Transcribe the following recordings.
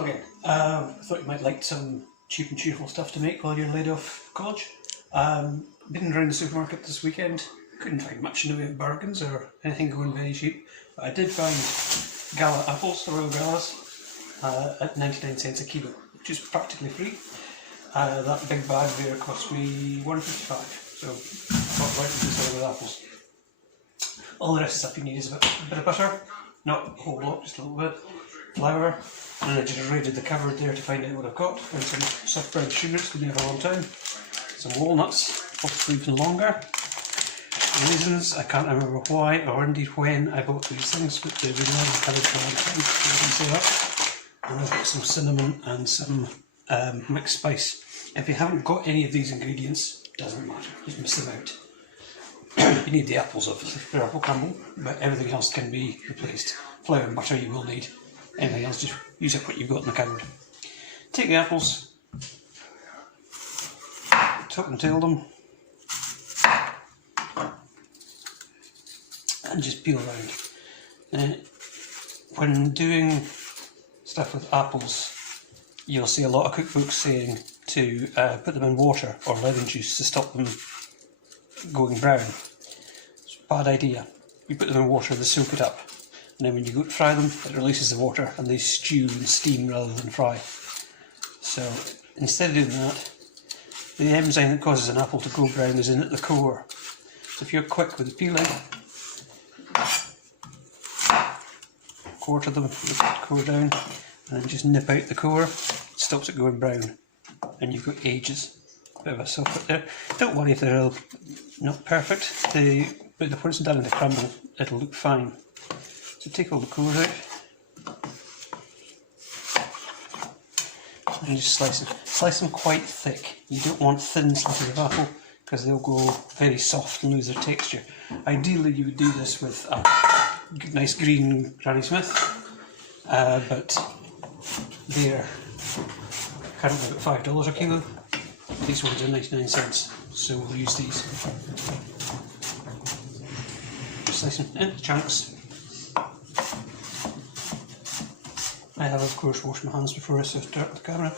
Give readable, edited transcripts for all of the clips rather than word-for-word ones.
So again, I thought you might like some cheap and cheerful stuff to make while you're laid off college. Been around the supermarket this weekend, couldn't find much in the way of bargains or anything going very cheap, but I did find Gala apples, the Royal Galas, at 99 cents a kilo, which is practically free. That big bag there cost me £1.55, so got right into the with apples. All the rest of the stuff you need is a bit of butter, not a whole lot, just a little bit, flour, and I just raided the cupboard there to find out what I've got, and some soft brown sugar, it's been there for a long time, some walnuts, possibly even longer, raisins, I can't remember why or indeed when I bought these things, but they've been lying in the cupboard for a long time, so you can see that. And I've got some cinnamon and some mixed spice. If you haven't got any of these ingredients, doesn't matter, just miss them out. You need the apples obviously for apple crumble, but everything else can be replaced. Flour and butter you will need. Anything else, just use up what you've got in the cupboard. Take the apples, top and tail them, and just peel around. When doing stuff with apples, you'll see a lot of cookbooks saying to put them in water or lemon juice to stop them going brown. It's a bad idea. You put them in water, they soak it up, and then when you go to fry them, it releases the water and they stew and steam rather than fry. So instead of doing that, the enzyme that causes an apple to go brown is in at the core. So if you're quick with the peeling, quarter them, put the core down, and then just nip out the core, it stops it going brown, and you've got ages. Bit of a soft there. Don't worry if they're not perfect, but once it's done in the crumble, it'll look fine. So take all the core out, and just slice them. Slice them quite thick. You don't want thin slices of apple, because they'll go very soft and lose their texture. Ideally you would do this with a nice green Granny Smith, but they're currently about $5 a kilo. These ones are 99 cents, so we'll use these. Slice them into chunks. I have of course washed my hands before I start the camera.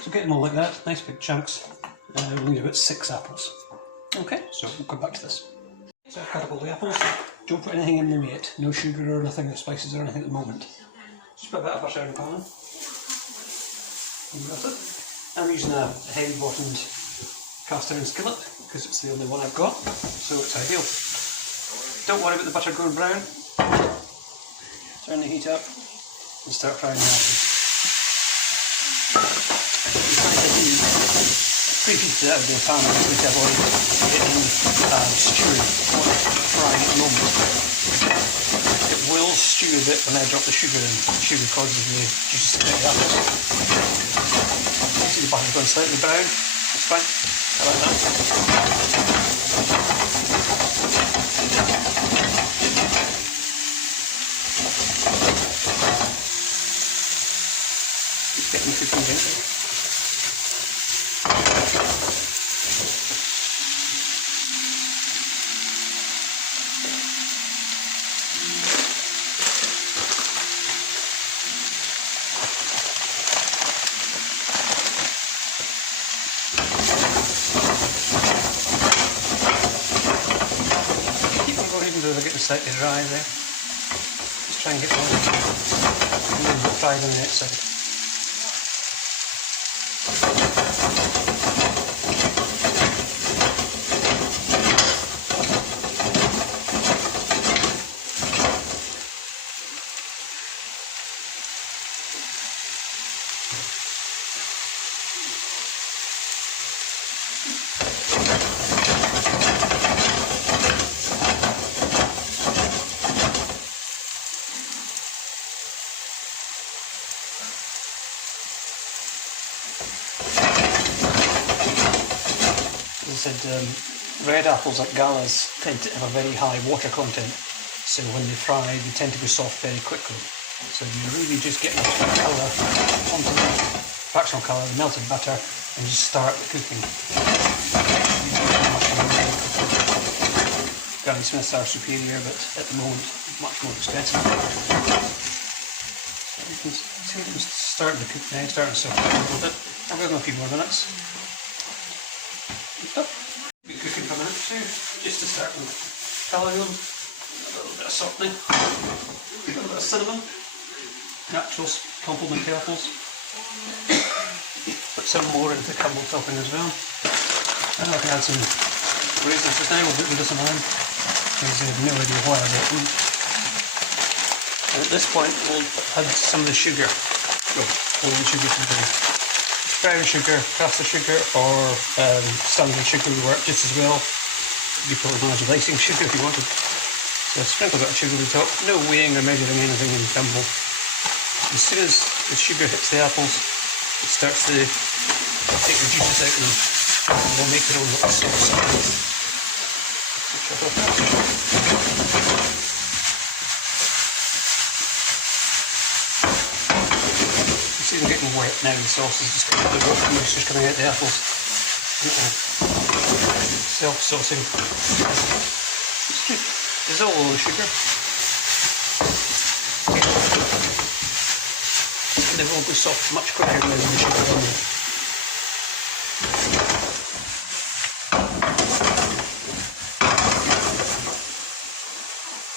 So get them all like that, nice big chunks. We'll need about 6 apples. Okay, so we'll come back to this. So I've cut up all the apples. Don't put anything in them yet. No sugar or nothing, no spices or anything at the moment. Just put a bit of butter in the pan. And that's it. I'm using a heavy bottomed cast iron skillet because it's the only one I've got, so it's ideal. Don't worry about the butter going brown. Turn the heat up and start frying the apples. Preheat it out of the pan to avoid getting stewing, not frying at the moment. It will stew a bit when I drop the sugar in. The sugar causes the juices to get the apples. See the butter's gone slightly brown, that's fine, I like that. Just getting cooking gently. Even though they're getting slightly dry there, just try and get one a little bit fried on the outside. As I said, red apples like Galas tend to have a very high water content, so when they fry they tend to go soft very quickly. So you're really just getting the colour onto the fractional colour, the melted butter, and just start the cooking. Granny Smiths are superior, but at the moment much more expensive. So you can See, it's starting to cook now, starting to soften up a little bit. I'll give them a few more minutes. Be cooking for a minute or two, just to start with colouring them. A little bit of softening, a little bit of cinnamon, natural complement to apples. Put some more into the crumble topping as well. And I can add some raisins just now. We'll put with some of them because I have no idea why I bought them. And at this point we'll add some of the sugar. Well, all the sugar from the brown sugar, caster sugar, or standard sugar would work just as well. You could probably manage with icing sugar if you wanted. So sprinkle a bit of sugar on the top. No weighing or measuring anything in crumble. As soon as the sugar hits the apples, it starts to take the juices out of them and they'll make their own little sauce. You see them getting wet now, the sauce is just getting the water moisture coming out the apples. Self-saucing. Dissolve all the sugar. And they will go soft much quicker than the sugar on them.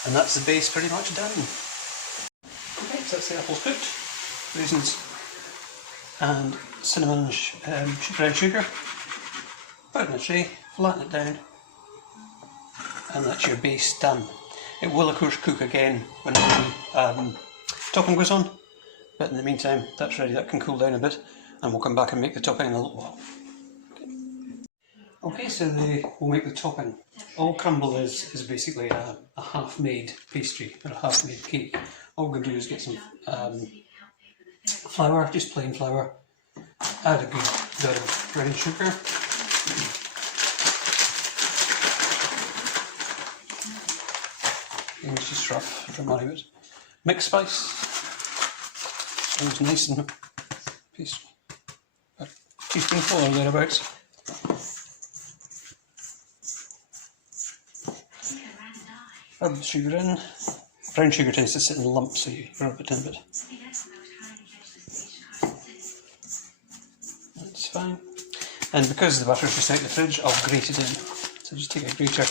And that's the base pretty much done. Okay, so that's the apples cooked. Raisins and cinnamon brown sugar. Put it in a tray, flatten it down, and that's your base done. It will of course cook again when the topping goes on, but in the meantime that's ready. That can cool down a bit and we'll come back and make the topping in a little while. Okay, so we'll make the topping. All crumble is basically a half-made pastry or a half-made cake. All we're going to do is get some flour, just plain flour, add a good bit of brown sugar, and it's just rough from what I would. Mixed spice, so it's nice and pastry. A teaspoonful or thereabouts. Rub the sugar in. Brown sugar tends to sit in lumps, so you rub it in a bit. That's fine. And because the butter's just out of the fridge, I'll grate it in. So just take a grater.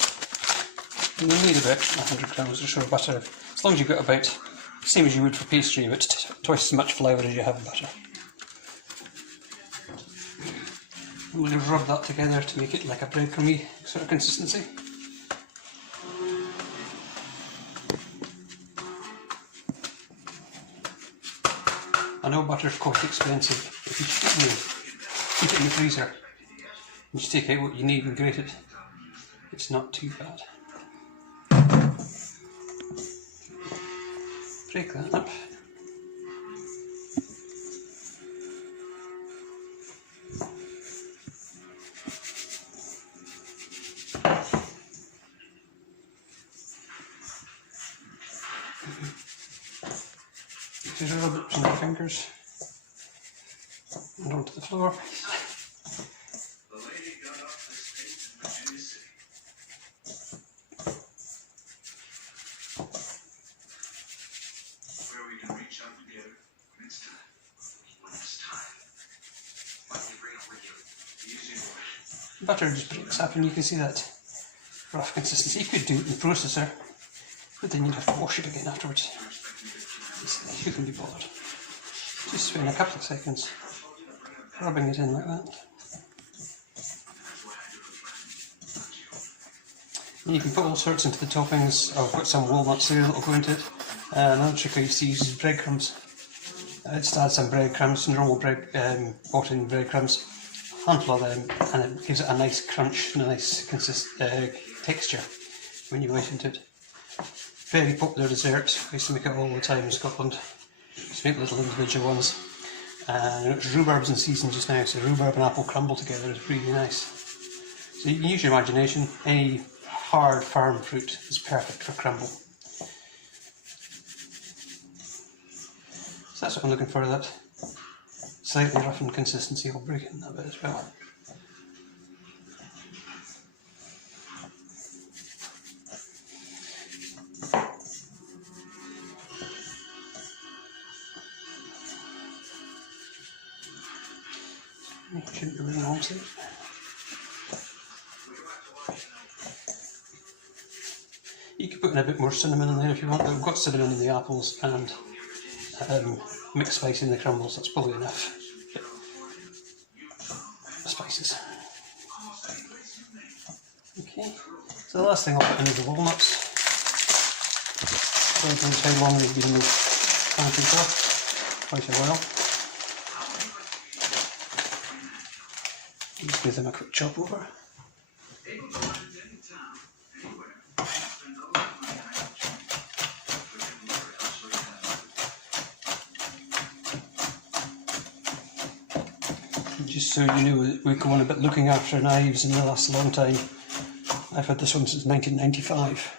And you'll need about 100 grams or so of butter. As long as you've got about, same as you would for pastry, but twice as much flour as you have butter. And we'll rub that together to make it like a breadcrumby sort of consistency. I know butter's quite expensive, but if you keep it in the freezer and just take out what you need and grate it, it's not too bad. Break that up. Just rub it with my fingers and onto the floor. Butter just breaks up and you can see that rough consistency. You could do it in the processor, but then you'd have to wash it again afterwards. You can be bothered. Just spend a couple of seconds rubbing it in like that. And you can put all sorts into the toppings. I've got some walnuts there that will go into it. Another trick I used to use is breadcrumbs. I just add some breadcrumbs, normal bread, bought-in breadcrumbs, a handful of them, and it gives it a nice crunch and a nice texture when you bite into it. Very popular dessert. I used to make it all the time in Scotland. Just make little individual ones. And it's rhubarb's in season just now, so rhubarb and apple crumble together is really nice. So you can use your imagination. Any hard, firm fruit is perfect for crumble. So that's what I'm looking for, that slightly roughened consistency. I'll break it in that bit as well. Shouldn't be really long sleeve. You could put in a bit more cinnamon in there if you want, but we've got cinnamon in the apples and mixed spice in the crumbles, that's probably enough. Spices. Okay, so the last thing I'll put in is the walnuts. Don't know how long they've been in the pantry for, quite a while. Just give them a quick chop over. Just so you know, we've gone a bit looking after knives in the last long time. I've had this one since 1995,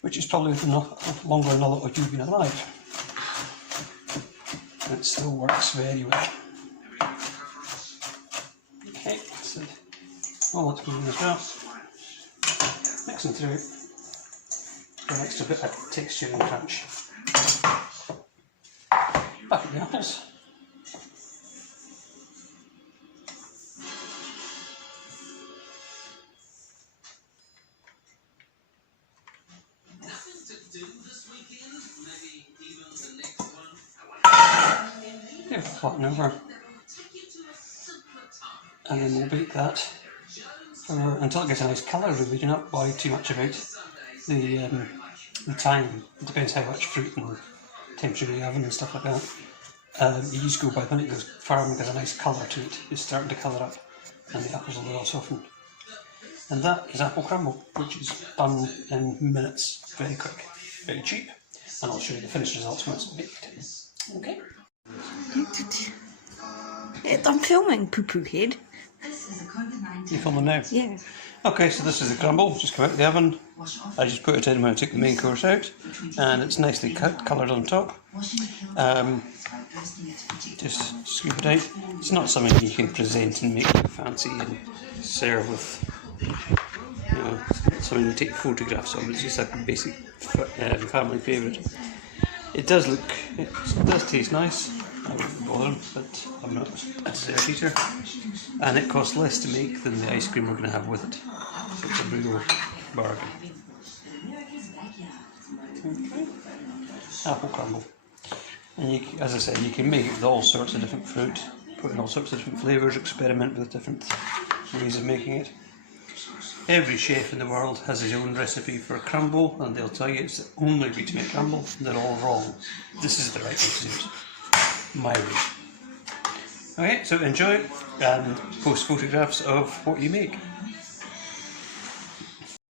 which is probably longer than a lot of you have been alive. And it still works very well. Okay, so all that's going in as well. Mix them through for an extra bit of texture and crunch. Back at the apples. Flatten over, and then we'll bake that until it gets a nice colour. Really, do not worry too much about the time. It depends how much fruit and temperature of the oven and stuff like that. You just go by when it goes firm and gets a nice colour to it. It's starting to colour up, and the apples will all soften. And that is apple crumble, which is done in minutes, very quick, very cheap. And I'll show you the finished results when it's baked. Okay. I'm filming, poo-poo head. You filming now? Yeah. Okay, so this is the crumble, just come out of the oven. I just put it in when I took the main course out, and it's nicely coloured on top. Just scoop it out. It's not something you can present and make fancy and serve with, you know, something you take photographs of. It's just like a basic family favourite. It does taste nice. I wouldn't bother, but I'm not a dessert eater. And it costs less to make than the ice cream we're going to have with it. So it's a real bargain. Okay. Apple crumble. And as I said, you can make it with all sorts of different fruit, put in all sorts of different flavours, experiment with different ways of making it. Every chef in the world has his own recipe for crumble, and they'll tell you it's the only way to make crumble. They're all wrong. This is the right way to do it. My way. Okay, so enjoy and post photographs of what you make.